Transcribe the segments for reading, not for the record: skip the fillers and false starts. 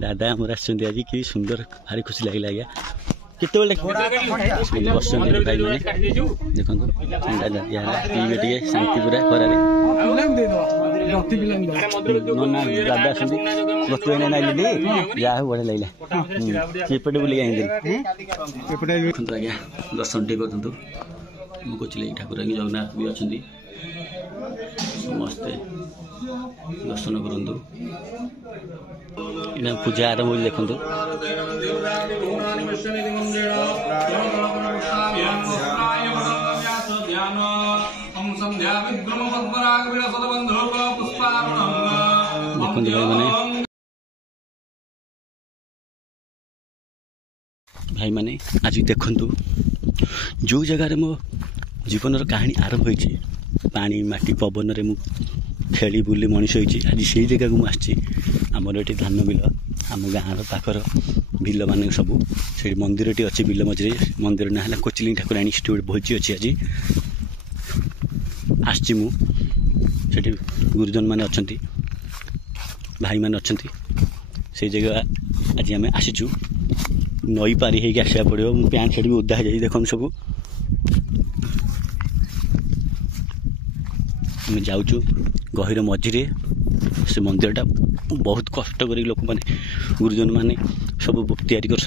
दादा आमर आज कि सुंदर भारी खुशी लगे आज्ञा केत बस भाई मैंने देखो पीबे शांति पूरा खरार दादा गोटे ना जहाँ बढ़िया लगे सेपटे बुल आज्ञा दर्शन टे कर मुझे ठाकुर जगन्नाथ भी अच्छा समस्ते दर्शन करूँ पूजा आरंभ हो देखु भाई माने आज देखु जो जगार मो जीवन कहानी आरंभ हो पानी माटी पवन में खेली बुली मनीष होती आज से जगह को आसी आमर ये धान बिल आम गाँव पाखर बिल मान सब से मंदिर टी अच्छी बिल मझे मंदिर ना है कोचिलिंग ठाकुराणी से भोजी अच्छी आज आसी मुझे गुरुजन मैंने अच्छा भाई मैंने अच्छा से जगह आज आम आसीचु नई पारी होगी आसा पड़ो पैंट सार्ट भी ओदा हो जाए देखो सब आम जाऊँ गहिर मझिरे से मंदिरटा बहुत कष्ट कर लोक मैंने गुरुजन मैंने सब तैयारी कर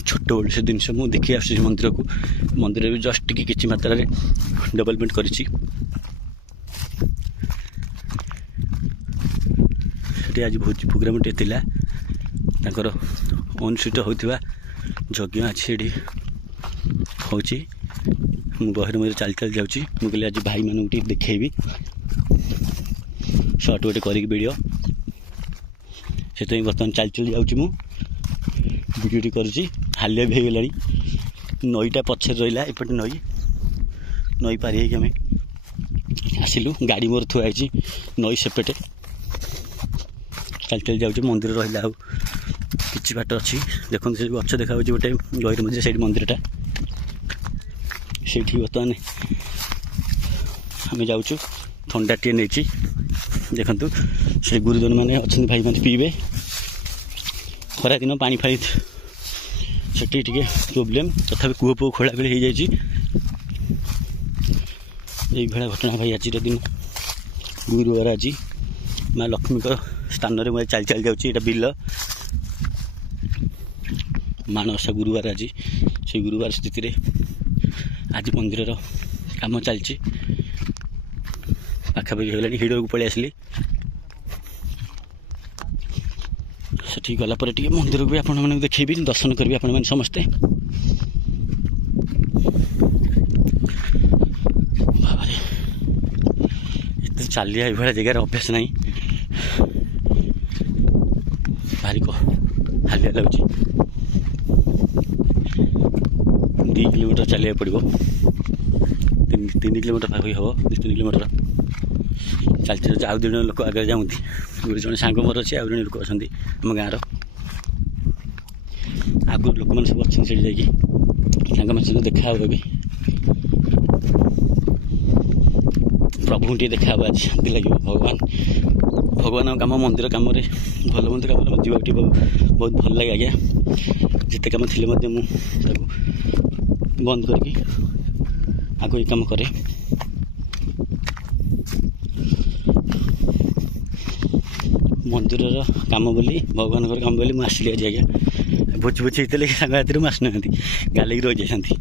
छोट बड़ से जिन मुझे देखी आस मंदिर को मंदिर भी जस्ट कि मात्रा डेवलपमेंट कर आज भोज प्रोग्राम टे अनुष्ठित होता यज्ञ आज हूँ गहिर मझे चल चल जाऊँगी मुझे आज भाई मानू देखेबी सर्ट गोटे कर वीडियो से बर्तमान चल चल जाऊँ वीडियो करुँची हालिया भी होगा नईटा पछे रहा एपटे नई पारी आम आसिलु गाड़ी मोर थुआई नई सेपटे चल चल जाऊँ मंदिर रहा कि बाट अच्छी देखो से गच देखा गोटे गहिर मझे से मंदिरटा से बर्तमान आम जाऊँ थंडा टे नहीं देखु से गुरुजन मैंने अच्छा भाई मैंने पीबे खरा दिन पानी फाड़ी से प्रोब्लेम तथा कूह पुह खोला खोली हो जाए भाया घटना भाई आज दिन गुरुवार आज माँ लक्ष्मी स्थान में मुझे चल चल जाऊँगी यहाँ बिल माणसा गुरुवार आज से गुरुवार स्थित आज मंदिर काम चलती पाखापाखि होगा हिड़ को पलि आसली से गलापर मंदिर को भी आपण मैंने देखेबी दर्शन करी आपण मैंने समस्ते बाबा चलिया ये जगार अभ्यास नहीं भारी को हालिया लगुच 2 किलोमीटर चलिया पड़ो 3 किलोमीटर पाखी हम 2-3 किलोमीटर चलते आउ 2 लोक आगे जाऊँगी जन सांग मोर अच्छे आउ 2 लोक अच्छा आम गाँव आगुरी लोक मैंने सब अच्छे से सांग मान देखा भी प्रभु टे देखा आज शांति लगे भगवान कम मंदिर कम भल मंद कम जीवा बहुत भल लगे आज्ञा जिते कम थी मुझे बंद करके आगे कम करे मंदिर कम बोली भगवान कम बोली मुझे आसली आज आज्ञा भोजी भोजी होते सांग हाथ में आसुना गाल रही जाती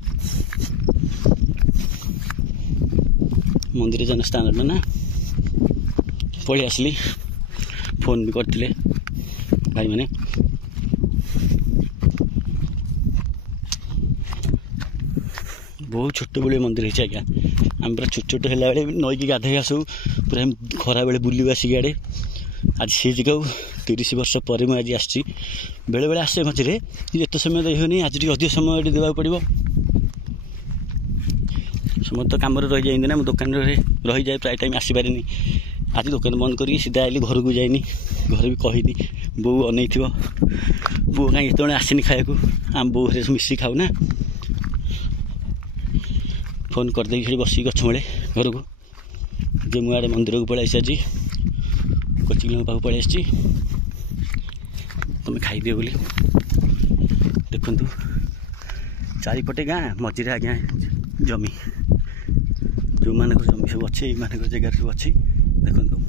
मंदिर जनस्थान ना पलि आसली फोन भी करते भाई मैंने बहुत छोट बड़े मंदिर है आज्ञा आम पूरा छोट छोट है नईकी गाधे आसू पूरा खरा बेले बुलू आसिक आड़े आज से जगह 30 वर्ष पर मुझे आज आसी बेले बेले आसे मझे एत समय दे होनी आज अधिक समय देवा पड़ो समय तो कम रही जाए ना दुकान रही जाए प्राय टाइम आसपारे आज दुकान बंद कर सीधा आइली घर को जाइनी घर भी कहनी बो अन बो कहीं आसनी खाया आम बो मिसी खाऊ ना फोन करदे बस गछ मूले घर को जे मुझे मंदिर को पलि आसी कोचिंग पाक पलि आसी तुम खाइदियो बोली देखु चारिपटे गाँ मझे आज्ञा जमी जो मान जमी सब अच्छे मान जगार सब अच्छी देखु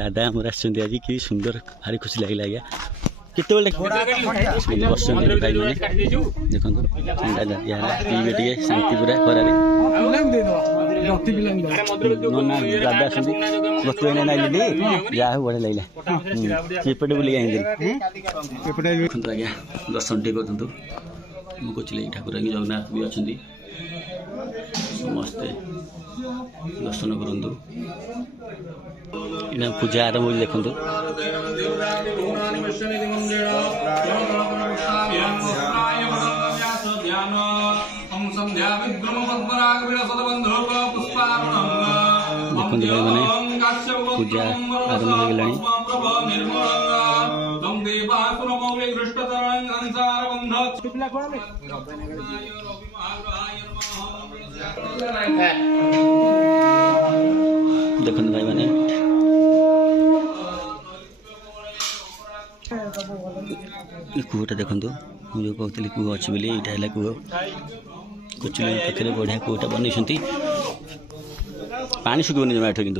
दादा आमर आज कि सुंदर भारी खुशी लगे आज्ञा केत भाई मैंने देखो पीबे टे शांति पूरा खरार दादा गोटे नाइली जहाँ हूँ बढ़िया लगे सेपटे बुल आज्ञा दर्शन टे कर कोचिले ठाकुर जगन्नाथ भी अच्छा समस्ते दर्शन करूँ इना पूजा आरंभ हो देखु देखते भाई मैंने पूजा आरंभ हो गला देखते भाई मैंने कूटा देखु मुझे कहती कूह अच्छी बोली यहाँ है कूह कोचिल पाखे बढ़िया कूटा बनई पानी शुकनी जमा कि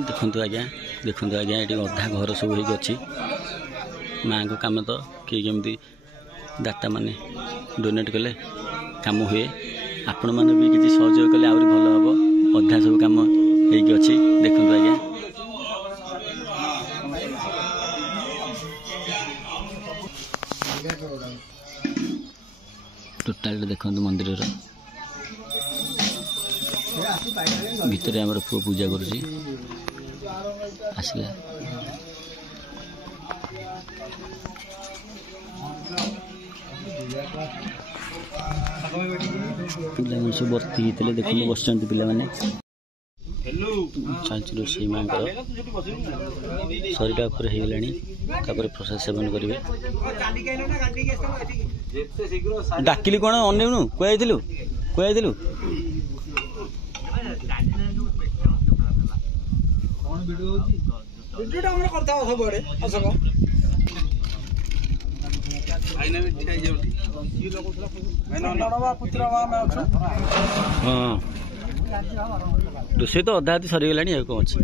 देखु आज्ञा ये अधा घर सब हो माँ को कम तो किए केमती दाता माने डोनेट कले कम हुए आपण मैंने भी किसी सहयोग कले आहरी भल हम अधा सब कम हो देखु आज्ञा टोटाल देखो मंदिर भितर आमर पु पूजा करुँची आसला पिला सब भर्ती होते देखो बस पिला चलती रोषे माँ शरीर उपर हो गला प्रसाद सेवन करेंगे डाकिली कौन अनु कहुलू हाँ रोषे तो अधा अधी सरीगला कौन अच्छी